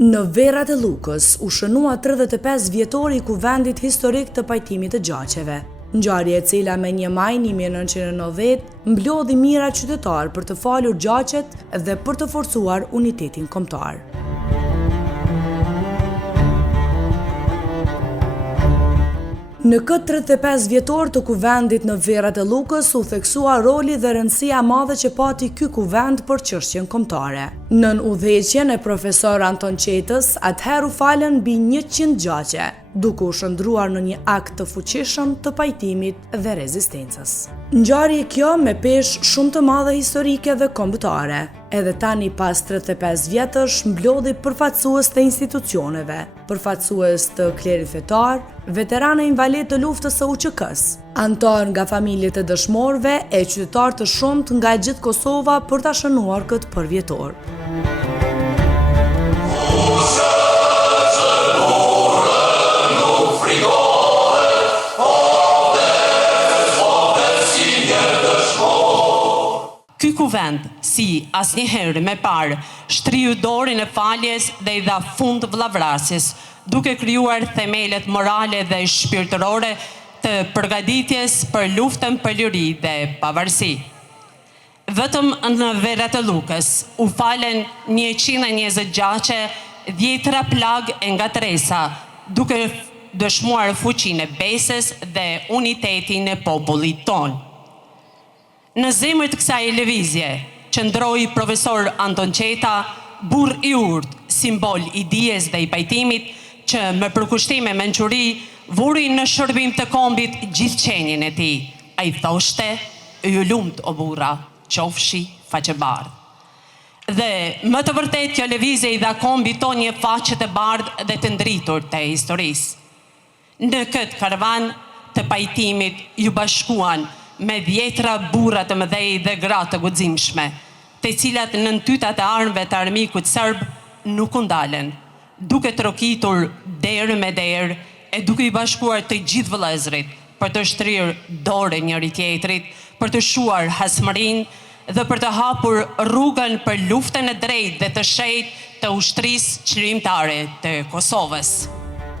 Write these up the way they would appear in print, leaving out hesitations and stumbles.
Në Verrat e Lukës u shënua 35 vjetori i kuvendit historik të pajtimit të gjaqeve. Ngjarje e cila me 1 maj 1990 mblodhi mijëra qytetar për të falur gjaqet dhe për të forcuar unitetin kombëtar. Në këtë 35 vjetor të kuvendit në Verrat e Lukës u theksua roli dhe rëndësia madhe që pati ky kuvend për çështjen kombëtare. Nën udhëheqjen e profesor Anton Qetës, atëherë u falën mbi 100 gjaqe, duke u shndruar në një akt të fuqishëm të pajtimit dhe rezistencës. Ngjarje kjo me peshë shumë të madhe historike dhe kombëtare, edhe tani pas 35 vjetësh mblodhi përfaqësues të institucioneve, përfaqësues të klerit fetar, veteranë invalid të luftës së UÇK-s, anëtar nga familjet e dëshmorëve e qytetarë të shumt nga gjithë Kosova për ta shënuar këtë përvjetor. Ky kuvend, si asnjëherë më parë, shtriu dorën e faljes dhe i dha fund vllavrasjes, duke krijuar themelet morale dhe shpirtërore të përgatitjes për luftën për liri dhe pavarësi. Vetëm në Verrat e Lukës u falen 120 gjaqe, 10 plag e ngatresa, duke dëshmuar fuqinë e besës dhe unitetin e popullit tonë. Në zemër të kësaj lëvizje, qëndroi profesor Anton Qeta, burr i urtë, simbol i dijes dhe i pajtimit, që me përkushtime mençuri vuri në shërbim të kombit gjithë qenien e tij. Ai thoshte: "Ju lumt o burra, qofshi faqebardh." Dhe më të vërtet kjo lëvizje i dha kombit tonë një faqe të bardhë dhe të ndritur të historisë. Në këtë karavan të pajtimit ju bashkuan me 10 burra të mëdhej dhe gra të guximshme, të cilat në tytat e armëve të armikut serb nuk u ndalen, duke trokitur derë me derë e duke i bashkuar të gjithë vëllezërit për të shtrirë dorë njëri tjetrit, për të shuar hasmërinë dhe për të hapur rrugën për luftën e drejtë dhe të shenjtë të ushtrisë çlirimtare të Kosovës.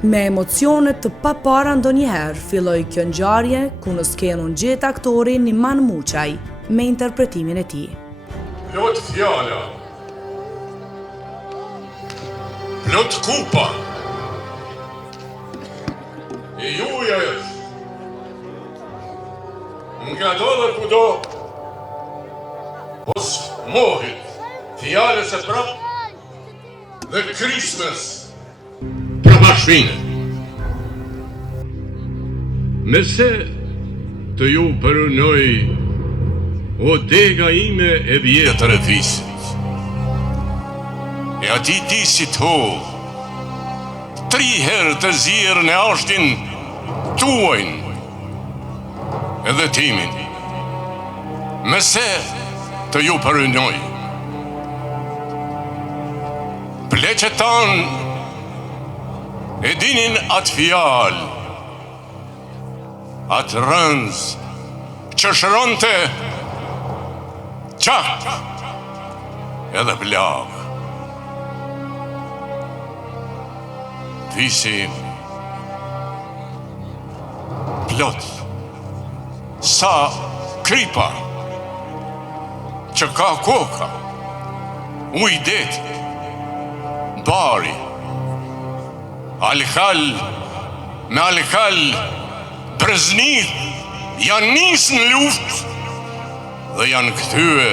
Me emocionet të papara ndonjëherë filloi kjo ngjarje ku në skenën gjet aktori Niman Muçaj me interpretimin e tij. Plot fjala, plot kupa, e juja është, nga do dhe kudo, os mohit, fjales e prap dhe Christmas, bashkëfinë. Mese të ju përënoj o dega ime e vjetër e visit, e ati disit ho, 3 herë të zirë në ashtin tuajnë edhe timin. Mese të ju përënoj, pleqet tanë e dinin atë fjalë, atë rënz, që shëronte qak edhe plag. Visim, plot, sa kripa, që ka koka, ujdet, bari, alkal me alkal breznit janë nisë në luft dhe janë këtyre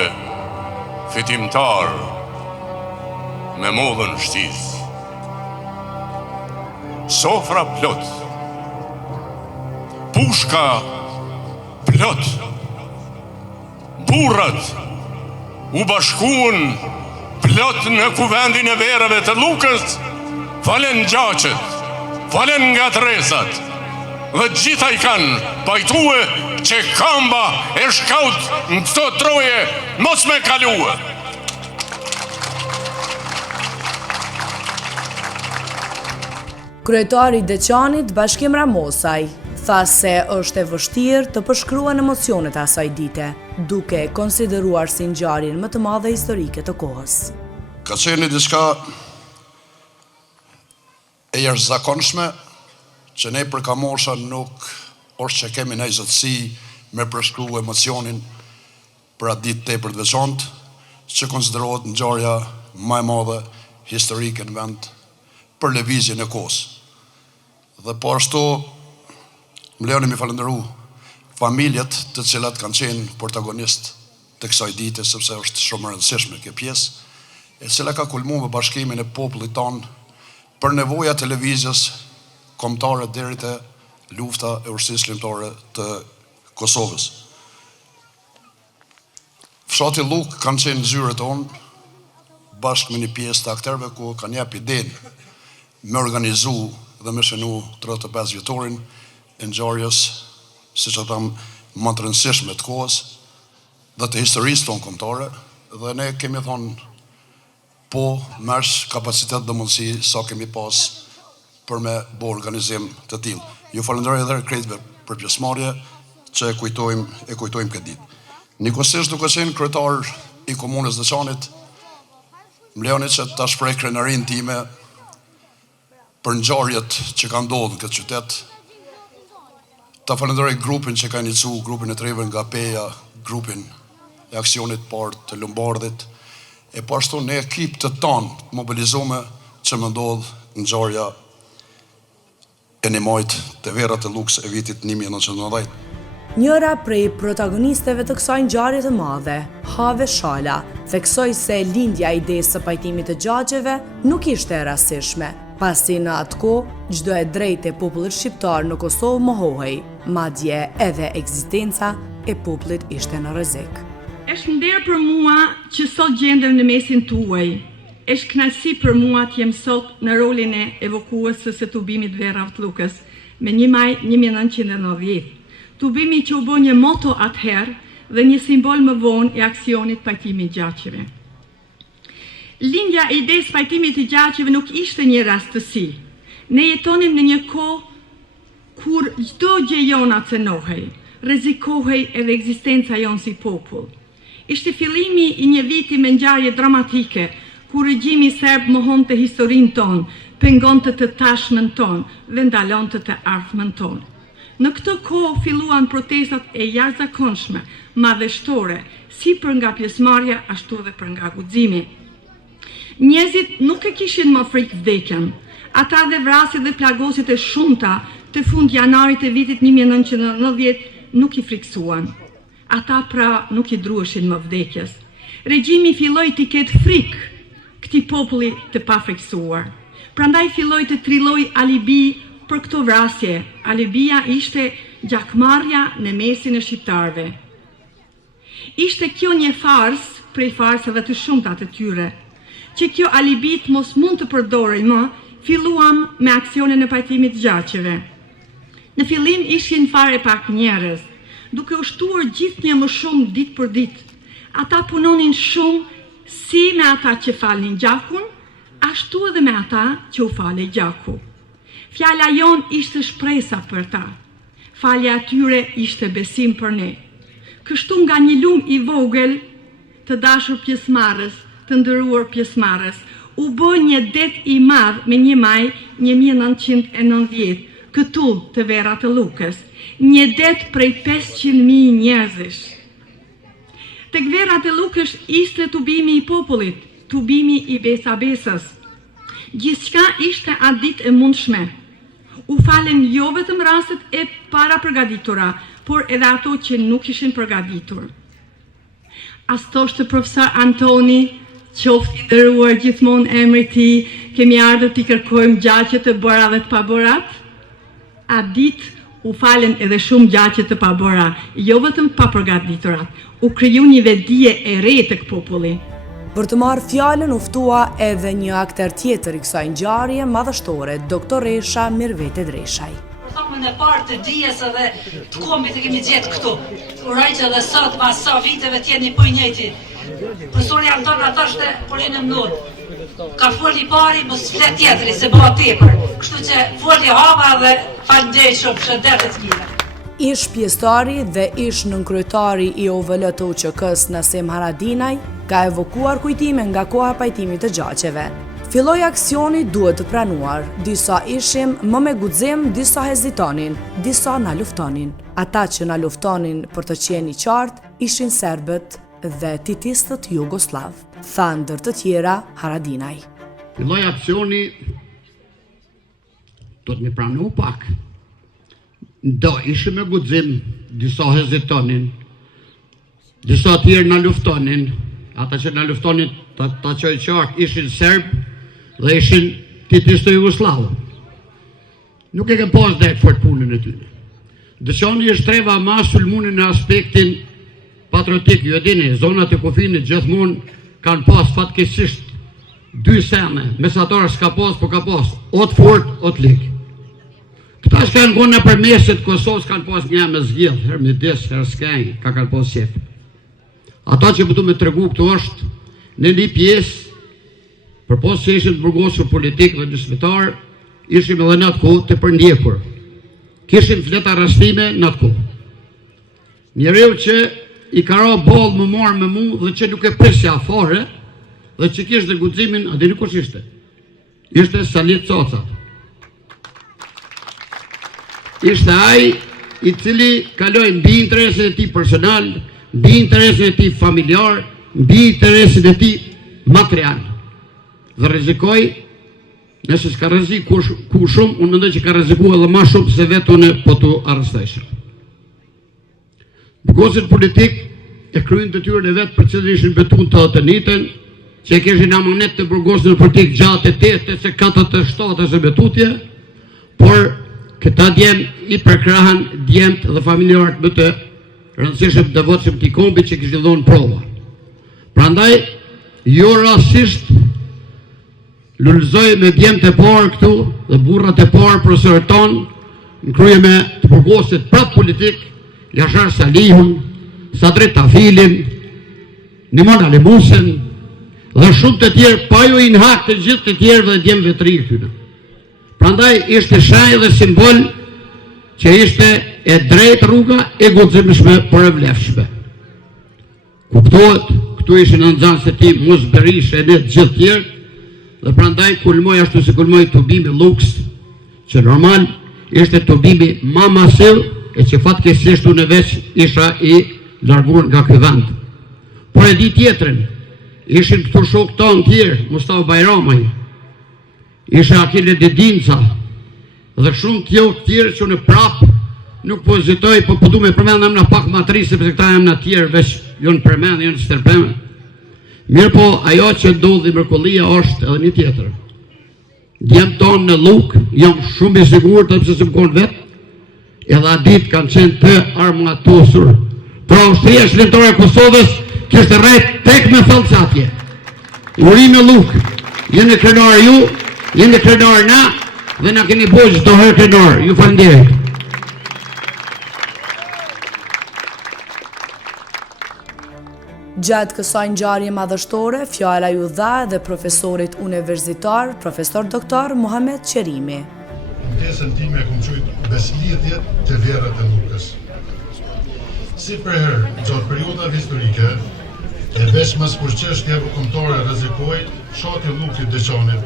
fitimtar me modën shtis. Sofra plot, pushka plot, burrat u bashkuan plot në kuvendin e Verrave të Lukës, falen gjaqet, falen ngatresat, dhe gjitha i kanë pajtue që kamba e shkaut në këto troje mos me kalue. Kryetari i Deçanit, Bashkim Ramosaj, tha se është e vështirë të përshkruan emocionet e asaj dite, duke konsideruar si ngjarjen më të madhe historike të kohës. Ka qenë diçka e jashtëzakonshme që ne për Kamosha nuk është që kemi në zotësi me përshkruar emocionin për atë ditë tepër të veçantë, që konsiderohet ngjarja më e madhe historike në vend për lëvizjen e kohës. Dhe po ashtu më lejoni mi falënderu familjet të cilat kanë qenë protagonist të kësaj dite, sepse është shumë e rëndësishme kjo pjesë, e cila ka kulmuar me bashkimin e popullit tonë për nevojat e lëvizjes kombëtare deri te lufta e ushtrisë lëndore të Kosovës. Fshati Lluk kanë qenë zyrët tonë bashkë me një pjesë të akterëve ku kanë jap idenë me organizu dhe me shënu 35 vjetorin e ngjarjes, siç e tham, më të rëndësishme të kohës dhe të historisë tonë kombëtare, dhe ne kemi thonë po mersh kapacitet dhe mundësi sa kemi pas për me bo organizim të tillë. Ju falenderoj edhe krejtëve për pjesëmarrje që e kujtojmë këtë ditë. Njëkohësisht duke qenë kryetar i komunës Veçanit, më lejoni që ta shpreh krenarinë time për ngjarjet që kanë ndodhur në këtë qytet. Ta falenderoj grupin që ka inicu, grupin e treve nga Peja, grupin e aksionit parë të Lombardhit, e po ashtu në ekip të tanë mobilizume që më ndodh ngjarja e nimajt të Verat e Llukës e vitit 1990. Njëra prej protagonisteve të kësaj ngjarje të madhe, Have Shala, theksoi se lindja e idesë së pajtimit të gjagjeve nuk ishte e rastishme, pasi në atë kohë çdo e drejtë e popullit shqiptar në Kosovë mohohej, madje edhe ekzistenca e popullit ishte në rrezik. Është nder për mua që sot gjendem në mesin tuaj. Është kënaqësi për mua të jem sot në rolin e evokuesës së tubimit Verat të Llukës me 1 maj 1990. Tubimi që u bë një moto atëherë dhe një simbol më vonë e aksionit pajtimit gjagjeve. Lindja e idesë pajtimit të gjagjeve nuk ishte një rastësi. Ne jetonim në një kohë kur çdo gjë jona cënohej, rrezikohej edhe ekzistenca jonë si popull. Ishte fillimi i një viti me ngjarje dramatike, kur regjimi serb mohonte historinë tonë, pengonte të tashmen tonë dhe ndalonte të ardhmen tonë. Në këtë kohë filluan protestat e jashtëzakonshme, madhështore, si për nga pjesëmarrja ashtu dhe për nga guximi. Njerëzit nuk e kishin më frikë vdekjen. Ata dhe vrasjet dhe plagosit e shumta të fund janarit të vitit 1990 nuk i friksuan. Ata pra nuk i druheshin më vdekjes. Regjimi filloi të ketë frikë këtij populli të pafriksuar. Prandaj filloi të trilloj alibi për këto vrasje. Alibia ishte gjakmarrja në mesin e shqiptarëve. Ishte kjo një fars prej farsave të shumta të tyre. Që kjo alibit mos mund të përdorej më, filluam me aksionin e pajtimit të gjagjeve. Në fillim ishin fare pak njerëz, duke u shtuar gjithnjë më shumë ditë për ditë. Ata punonin shumë si me ata që falnin gjakun, ashtu edhe me ata që u falej gjaku. Fjala jon ishte shpresa për ta. Falja atyre ishte besim për ne. Kështu nga një lum i vogël të dashur pjesëmarrës, të nderuar pjesëmarrës, u bë një det i madh me 1 maj 1990, këtu të Verat të Llukës, një det prej 500.000 njerëzish. Tek Verat e Llukës ishte tubimi i popullit, tubimi i besabesës. Gjithçka ishte atë ditë e mundshme. U falen jo vetëm rastet e para përgatitura, por edhe ato që nuk ishin përgatitur. As thoshte profesor Antoni, qoftë i nderuar gjithmonë emri i tij, kemi ardhur t'i kërkojmë gjaqe të bëra dhe të pabërat. Atë ditë u falen edhe shumë gjaqe të pabëra, jo vetëm të papërgatiturat. U kriju një vetdije e re tek populli. Për të marrë fjalën u ftua edhe një aktor tjetër i kësaj ngjarje madhështore, doktoresha Mirvete Dreshaj. Thomën e parë të dijes edhe të kombit e kemi gjetë këtu. Uraj që edhe sot, pas sa viteve t'jeni po i njëjti. Profesori Anton na thoshte polinë mnut. Ka foli pari, mos flet tjetri se bëha tepër. Kështu që foli hava dhe faleminderit shumë, shëndetet mira. Ish pjesëtari dhe ish nënkryetari i OVL-t UÇK-s Nasim Haradinaj ka evokuar kujtime nga koha e pajtimit të gjagjeve. Filloi aksioni duhet të pranuar, disa ishim më me guxim, disa hezitonin, disa na luftonin. Ata që na luftonin për të qenë i qartë ishin serbët dhe titistët jugoslav, tha ndër të tjera Haradinaj. Filloi aksioni, do të më pranu pak. Do ishim me guxim, disa hezitonin, disa tjerë na luftonin, ata që na luftonin ta qoj qartë ishin serbë dhe ishin titistë jugoslavë. Nuk e ke pas drejt fort punën e tyre. Dëshoni është treva ma sulmunin në aspektin patriotik, ju e dini, zonat e kufinit gjithmonë kanë pas fatkeqësisht dy seme, mesatarë s'ka pas, po ka pas, o të fort, o të lik. Këta s'kanë konë në përmesit Kosovës kanë pas një me zgjith, her me des, her s'kajnë, ka kanë pas qef. Ata që pëtu me të regu këtu është në një pjesë, për posë që ishim të burgosur politik dhe dysmetar, ishim edhe në atë kohë të përndjekur. Kishim fleta rastime në atë kohë. Njeriu që i ka ra ballë më marë me mu dhe që nuk e prisja afare, dhe që kishte guximin, a dini kush ishte? Ishte Salit Coca. Ishte ai i cili kaloi mbi interesin e tij personal, mbi interesin e tij familjar, mbi interesin e tij material. Dhe rrezikoi, nëse s'ka rrezik ku shumë, unë mendoj që ka rrezikuar edhe më shumë se vetë unë po tu arresteshëm. Burgosit politik e kryen detyrën e vet për cilën ishin betuar të atënitën, që e kishin amanet të burgosit politik gjatë 8 se 47 e betutje, por këta djem i përkrahen djemt dhe familjarët më të rëndësishëm të devotshëm të kombit që kishin dhënë prova. Prandaj, jo rastisht lullëzoj me djemt e parë këtu dhe burrat e parë profesorët tonë, në krye me të burgosit prap politik, Jashar Salihun, Sadret Tafilin, Nimon Alemusen, dhe shumë të tjerë, pa ju i në hak të gjithë të tjerë dhe djemve të ri këtyne. Prandaj ishte shaj dhe simbol që ishte e drejt rruga e guximshme për e vlefshme. Kuptohet, këtu ishin në nxanë se ti mos Berisha e ne të gjithë tjerë, dhe prandaj kulmoj ashtu se kulmoj tubimi Luks, që normal ishte tubimi ma masiv e që fatkeqësisht unë veç isha i larguar nga ky vend. Por e di tjetrën, ishin këtu shok tonë tjerë, Mustafa Bajramaj, isha Akile Dedinca, dhe shumë tjerë që në prapë nuk po zitoj, po du me përmend emna pak matrisë, sepse këta emna tjerë veç jo në përmend, jo në stërpeme. Mirë po, ajo që ndodhi mrekullia është edhe një tjetër. Djemë tonë në Luk, jam shumë i sigurt, sepse s'm kon vetë, edhe a ditë kanë qenë të armatosur. Pra Ushtria Shtetërore e Kosovës kishte rreth tek me thellçatje. Uri në Luk, jeni krenar ju, jeni krenar na, dhe na keni bërë çdo herë krenar. Ju falenderoj. Gjatë kësaj ngjarje madhështore, fjala ju dha edhe profesorit universitar, profesor doktor Muhamet Qerimi. Pjesën time e kom qujtë beslidhje të verët e Lukës. Si për herë, gjatë periudave historike, e veç mas kur çështja kombëtare rrezikoi, shati Lukut Deçanit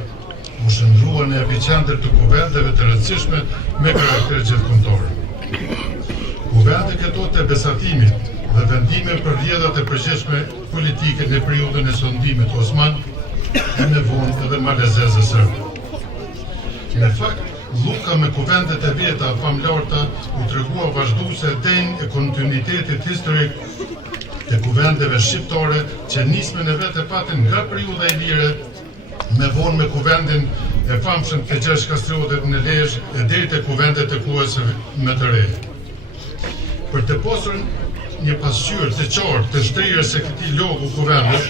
u shndrua në epicentër të kuvendeve të rëndësishme me karakter gjithëkombëtar. Kuvende këto të besatimit dhe vendime për rrjedhat e përgjithshme politike në periudhën e sondimit Osman e me vonë edhe malezeze sërbe. Në fakt, Luka me kuvendet e veta famlarta u tregua vazhduese denjë e kontinuitetit historik të kuvendeve shqiptare që nismen e vetë patin nga periudha e lire me vonë me kuvendin e famshëm të Gjergj Kastriotit në Lezhë e deri te kuvendet e kuës më të reja. Për të posur një pasqyrë të qartë të shtrirës së këtij logu kuvendit,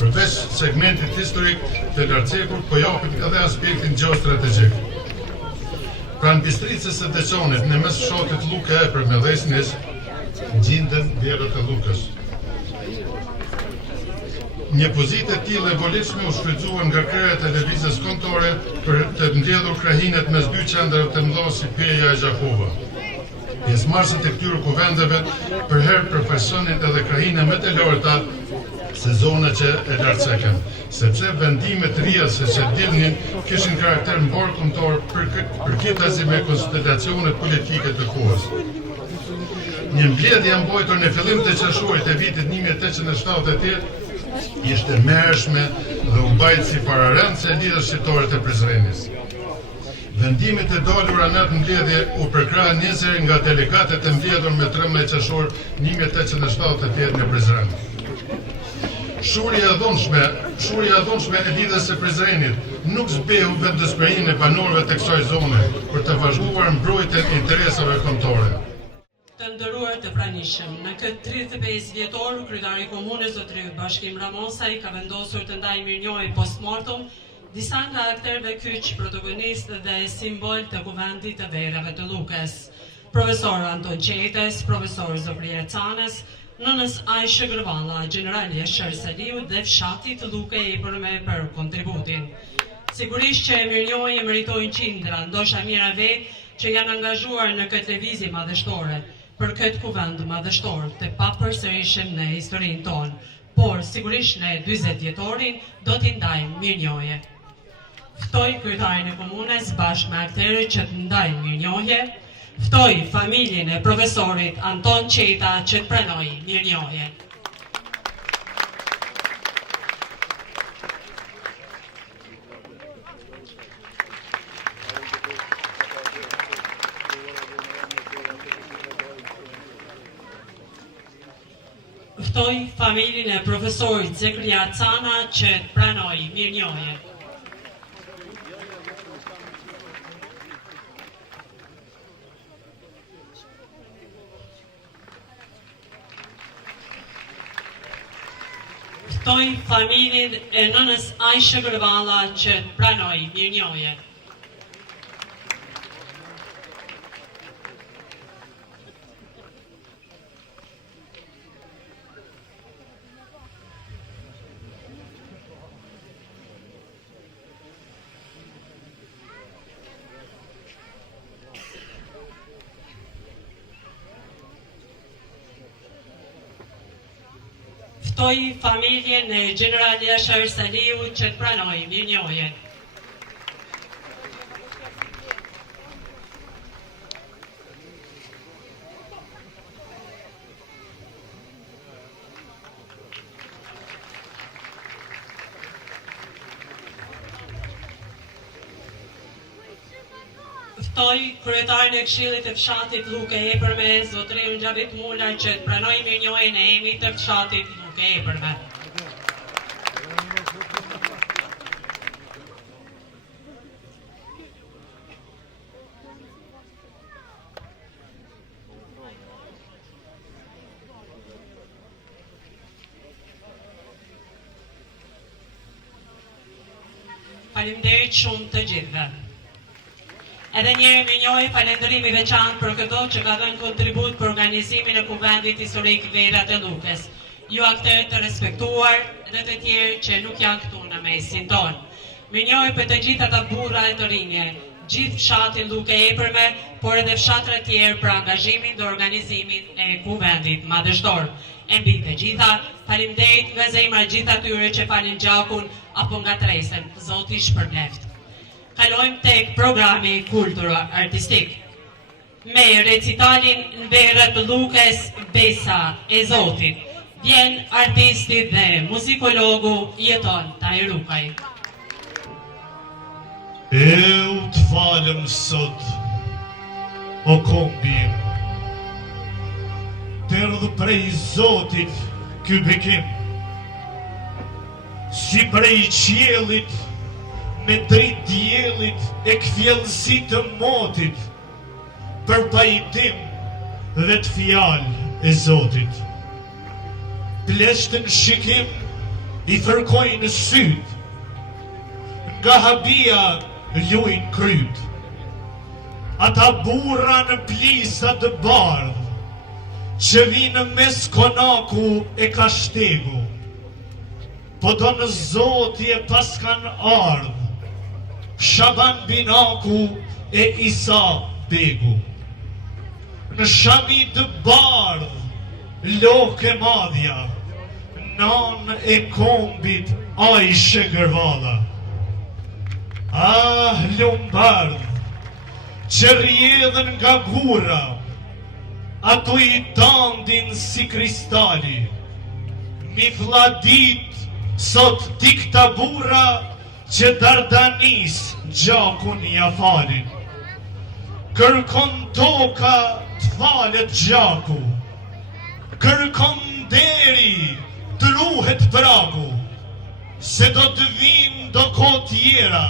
përveç segmentit historik të lartcekur, po japim edhe aspektin gjeostrategjik. Pranë Bistricës së Deçanit në mes fshatit Luka e për Mellesnis, gjenden verët e Lukës. Një pozitë e tillë e volitshme u shfrytzuan nga kryeja e televizës kombëtare për të mbledhur krahinet mes dy qendrave të mëdha si Peja e Gjakova. Pjesëmarrësit e këtyre kuvendeve për herë përfaqësonin edhe krahine më të larta sezone që e lartëseken, sepse vendimet rria se që dilnin kishin karakter mbor kombëtar përkithasi me konstelacionet politike të kohës. Një mbledhje mbojtur në fillim të qershorit e vitit 1878 ishte merrshme dhe u mbajt si pararendse e lidhjes shqiptare të Prizrenit. Vendimet e dalura në atë mbledhje u përkrah njëzër nga delegatet e mbledhur me 13 qershor 1878 në Prizren. Shurja e dhunshme e lidhjes së Prizrenit nuk zbehu vendosmërinë e banorëve të kësaj zone për të vazhduar mbrojtjen e interesave kombëtare. Të nderuar të pranishëm, në këtë 35 vjetor, kryetari i komunës zotëri Bashkim Ramosaj ka vendosur të ndajë mirënjohje post-mortem disa nga aktorëve kyç, protagonistë dhe simbol të kuvendit të Verave të Lukës. Profesor Anton Qetes, profesor Zofria Canës, nënës Aisha Grvalla, generali Eshër Saliu dhe fshati të Luke i përme për kontributin. Sigurisht që mirënjohje meritojnë qindra, ndoshta mira vetë që janë angazhuar në këtë lëvizje madhështore, për këtë kuvend madhështor të papërsërishëm në historinë tonë, por sigurisht në 40 vjetorin do t'i ndajmë mirënjohje. Ftoj kryetarin e komunës bashkë me aktorët që të ndajmë mirënjohje, ftoj familjen e profesorit Anton Qeta që të pranojë mirënjohje. Ftoj familjen e profesorit Zekria Cana që të pranojë mirënjohje. Ftoj familjen e nënës Aisha Grvalla që të pranojë mirënjohje. Ftoj familjen e generali Eshër Saliu që të pranojë mirënjohje. Ftoj kryetarin e Këshillit të fshatit Luke Epërme, zotërin Xhabit Mula që të pranojë mirënjohjen e emrit të fshatit Luke Epërme. Faleminderit shumë të gjithëve. Edhe njëherë mirënjohje falënderimi veçantë për këto që ka dhënë kontribut për organizimin e kuvendit historik Vera të Lukës. Ju aktorë të respektuar dhe të tjerë që nuk janë këtu në mesin tonë. Mirënjohje për të gjithë ata burra e të rinje, gjithë fshatin Luke Epërme, por edhe fshatra tjerë për angazhimin dhe organizimin e kuvendit madhështor. E mbi të gjitha, faleminderit nga zemra gjithë atyre që falin gjakun apo nga tresen, Zoti shpërbleft. Kalojmë tek programi kultura artistik. Me recitalin në Vera të Lukës, Besa e Zotit, vjen artisti dhe muzikologu Jeton Tajrukaj. Eu të falem sot, o kombim, të erdhë prej Zotit ky bekim, si prej qiellit, me dritë diellit e kthjellësi të motit, për pajtim dhe të fjalë e Zotit. Pleshtën shikim i fërkojnë syt, nga habia lujnë kryt. Ata burra në plisa të bardh, që vinë mes konaku e kashtegu, po do në Zoti e pas kanë ardh, Shaban Binaku e Isa Begu. Në shami të bardh, loke madhja, nan e kombit Ajshe Gërvalla. Ah, Lombardh, që rjedhen nga gura, ato i dandin si kristali. Mi vladit sot diktabura që Dardanis gjakun ja falin. Kërkon toka të falet gjaku, kërkon deri të ruhet pragu, se do të vinë do kohë tjera,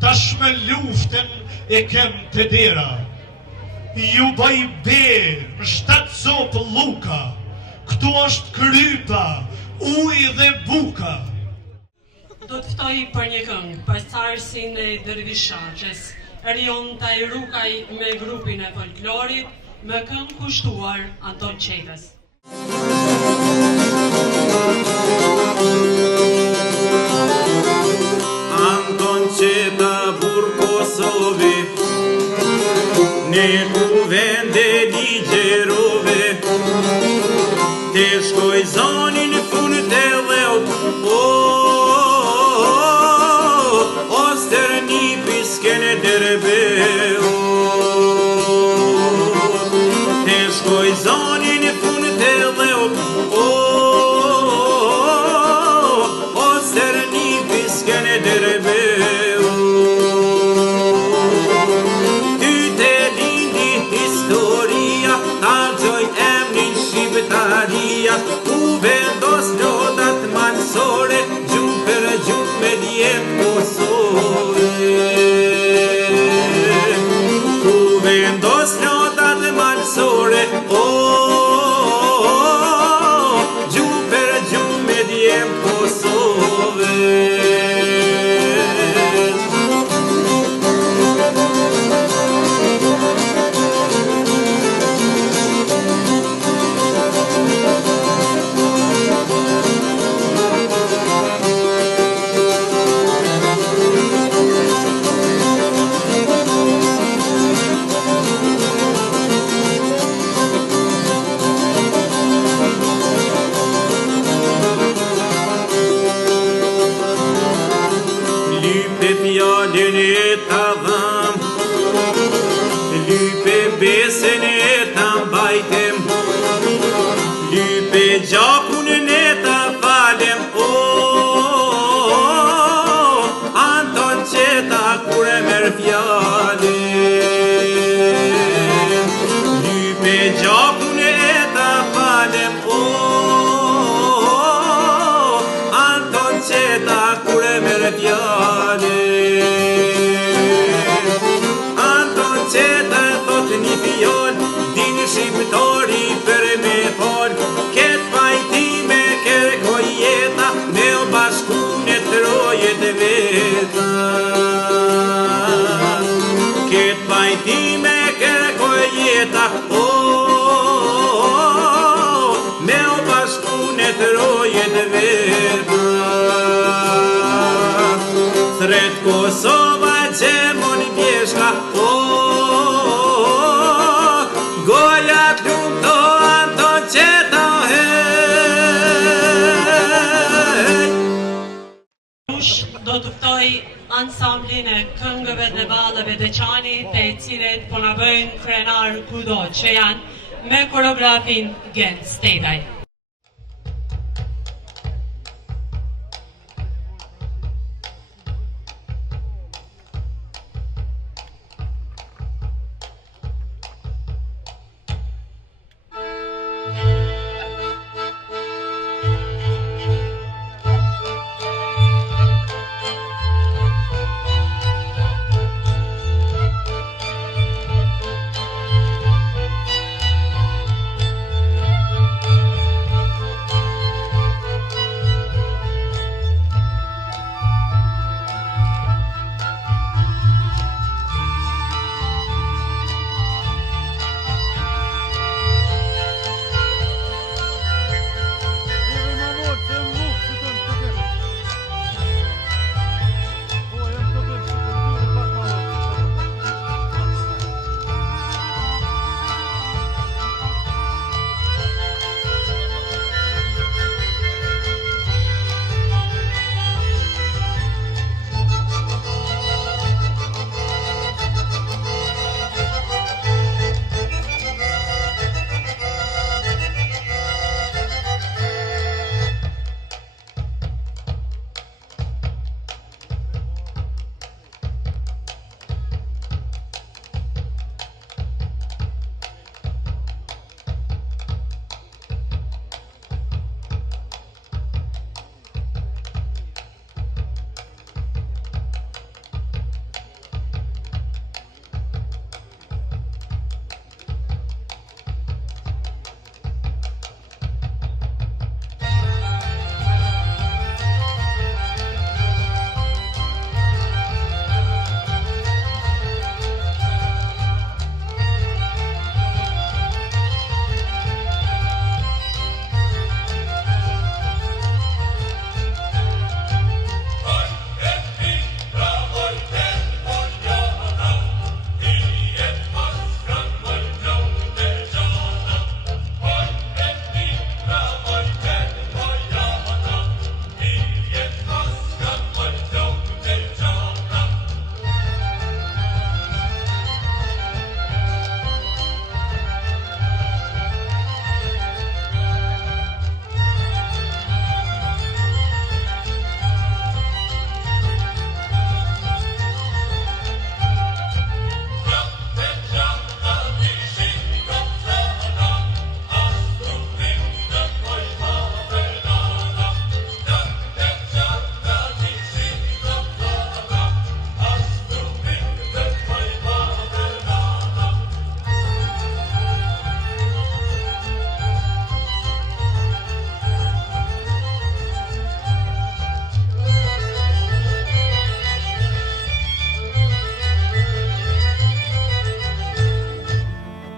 tashme luften e kem të dera. Ju baj berë në 7 copë luka, këtu është krypa, uj dhe buka. Do të ftoj për një këngë, pastarësin e Dervishaqes, Erion Tajrukaj me grupin e folklorit, me këngë kushtuar Anton Qetës. Anton Qeta bur Kosovi, ne kuvende ligjerove, te shkoj zonin fund të leut, o sterni piskene derbeu, te shkoj zonin fund të leut, o sterni piskene derbeu. Ty te lindi historia, ta gjoj emnin shqiptaria, u vendos lotat malsore, gjumë për gjumë me djetë Kosove. U vendos lotat malsore, gjumë për gjumë me djetë Kosove. Lype fjallin e ta dham, lype besen e ta mbajtem, lype gjakun e ta falem, Anton Qeta kur e merr fjallin. Lype gjakun e ta falem, Anton Qeta kur e merr fjallin. Anton Qeta thot një fjall, din shqiptari për me fol, ket pajtime kërkoj jeta, me o bashkune trojet veta. Ket pajtime kërkoj jeta, me o bashkune trojet veta. Thret Kosova gjemon pjeshka, gojat lumë to Anton Qeta, Do të ftoj ansamblin e këngëve dhe ballave të Qanit, të cilët po na bëjnë krenar kudo që janë, me koreografin Gent Stetaj.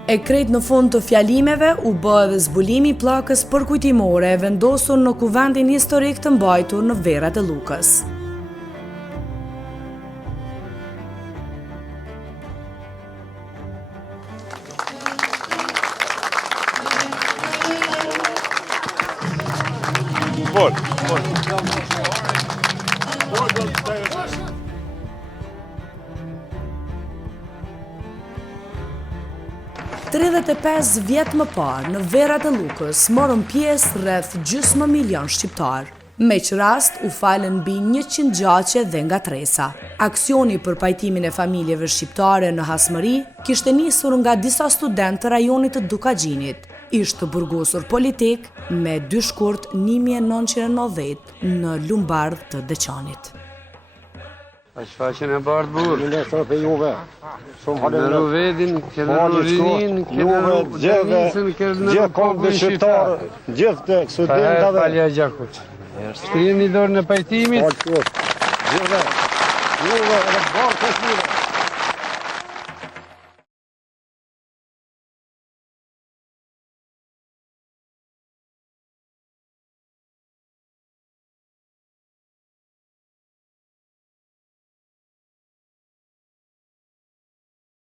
E krejt në fund të fjalimeve u bë edhe zbulimi i pllakës përkujtimore e vendosur në kuvendin historik të mbajtur në Verat e Lukës. Tridhjetë e 5 vjet më parë, në Verat e Lukës, morën pjesë rreth gjysmë milion shqiptar. Me që rast, u falën mbi 100 gjaqe dhe ngatresa. Aksioni për pajtimin e familjeve shqiptare në Hasmëri kishte nisur nga disa studentë të rajonit të Dukagjinit. Ishte burgosur politik me 2 shkurt 1990 në Lumbardh të Deçanit. A shfaqen e bardë burë. Në Ruvedin, kënë Rurinin, kënë Ruvenisën, kënë Rukopën shqiptarë. Gjithë studentave. Falja Gjakut. Shtrini dorë në pajtimit. Gjithë. Juve, edhe barë të shmire.